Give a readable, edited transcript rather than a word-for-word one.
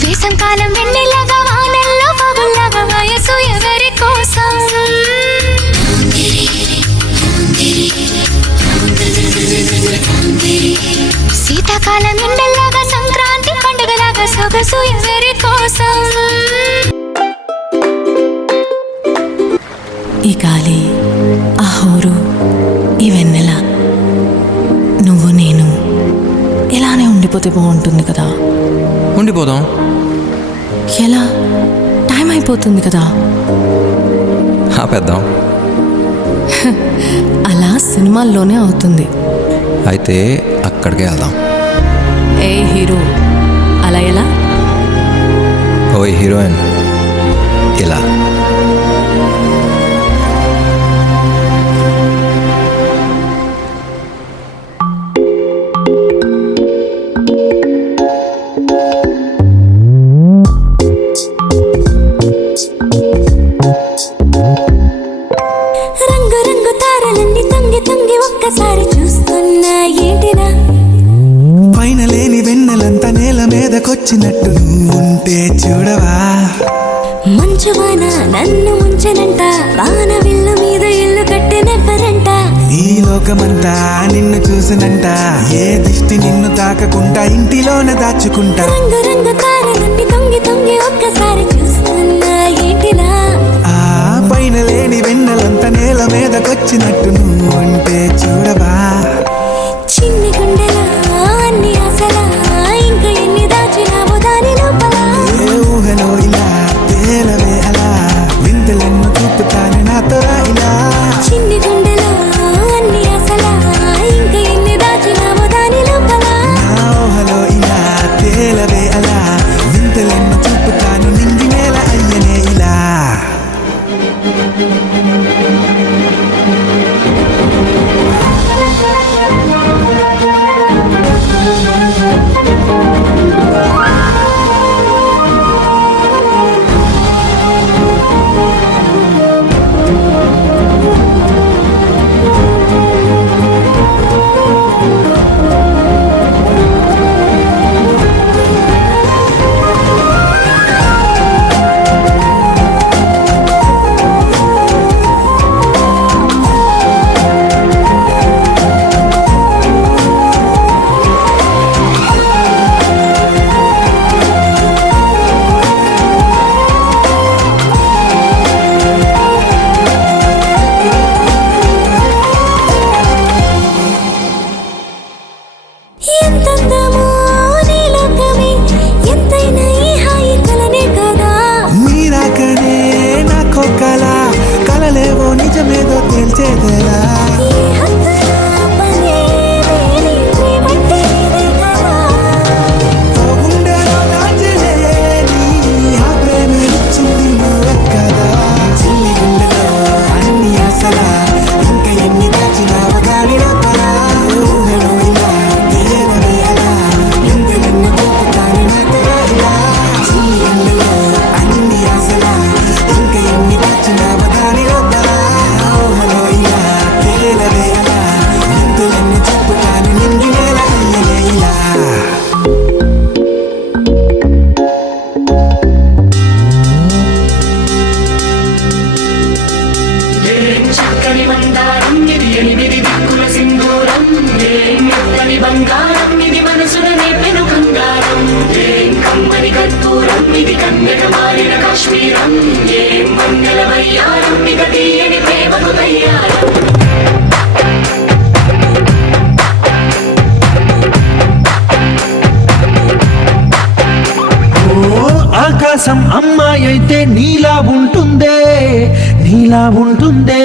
వేసంకాలం వెన్నెలగా వానల్లో పగుల్లాగా వయసు ఎవరి కోసం శీతాకాలం ఎండల్లాగా సంక్రాంతి పండుగలాగా సొగసు ఎవరి కోసం ఈ గాలి, ఆ హోరు, ఈ వెన్నెల, నువ్వు నేను ఇలానే ఉండిపోతే బాగుంటుంది కదా. ఉండిపోదాం. ఎలా? టైం అయిపోతుంది కదా. ఆపేద్దాం. అలా సినిమాల్లోనే అవుతుంది. అయితే అక్కడికే వెళ్దాం. ఏ హీరో అలా ఎలా? ఓయ్ హీరోయిన్ ఇలా. రంగు రంగు తారలన్నీ తొంగి తొంగి ఒక్కసారి చూస్తున్నా ఏంటినా పైన లేని వెన్నెలంతా నేల మీదకొచ్చినట్టు ఉంటే చూడవా. మంచువాన నన్ను ముంచనంట వాన విల్లు మీద ఇల్లు కట్టెనెవ్వరంట ఈ లోకమంతా నిన్ను చూసినంట ఏ దిష్టి నిన్ను తాకకుండా ఇంటిలోన దాచుకుంటా. రంగు రంగు తారలన్నీ తొంగి తొంగి ఒక్కసారి చూస్తున్నా ఏంటినా ఆ పైన లేని వెన్నెలంతా నేల మీదకొచ్చినట్టు నువ్వు ఉంటే చూడవా. చిన్ని గుండెలా అన్ని ఆశలా ఇంకా ఎన్ని దాచినావు దాని లోపల ఏ ఊహలో ఇలా తేలవే అలా వింతలెన్ను చూపుతాను నాతో ఇలా. చిన్ని గుండెలో అన్ని ఆశలా ఇంకా ఎన్ని దాచినావు దాని లోపల నా ఊహలో ఇలా తేలవే అలా వింతలెన్ను చూపుతాను నింగి నేల అయ్యనే ఇలా. ఎంతందమో నీ లోకమే ఎంతైనా ఈ హాయి కలనే కదా మీరాకనే నాకో కళ కలలేవో నిజమేదో తేల్చేదేలా. ఈ హద్దుల పనే లేని ప్రేమంటే ఇదే కదా ఓ గుండెలో దాచలేని ఆ ప్రేమ ఇచ్చింది నువ్వే కదా. చిన్ని గుండెలో అన్ని ఆశలా ఇంకా ఎన్ని దాచినావు గాలి లోపల. ఊహలో ఇలా తేలవే అలా వింతలెన్ను చూపుతాను నాతో ఇలా. చిన్ని గుండెలో అన్ని ఆశలా ఇంకా ఎన్ని దాచినావు గాలి లోపల. ఊహలో ఇలా తేలవే అలా వింతలెన్ను చూపుతాను నింగి నేల అయ్యనే ఇలా. చక్కని మందారం ఇది ఎనిమిది దిక్కుల సింధూరం ఏం మెత్తని బంగారం ఇది మనసున నేపెను కంగారం ఏం కమ్మని కర్పూరం ఇది కన్నెక మారిన కాశ్మీరం ఏం మంగళ వయ్యారం ఇక తీయని ప్రేమకు తయ్యారం. ఆకాశం అమ్మాయి అయితే నీలా ఉంటుందే, నీలా ఉంటుందే.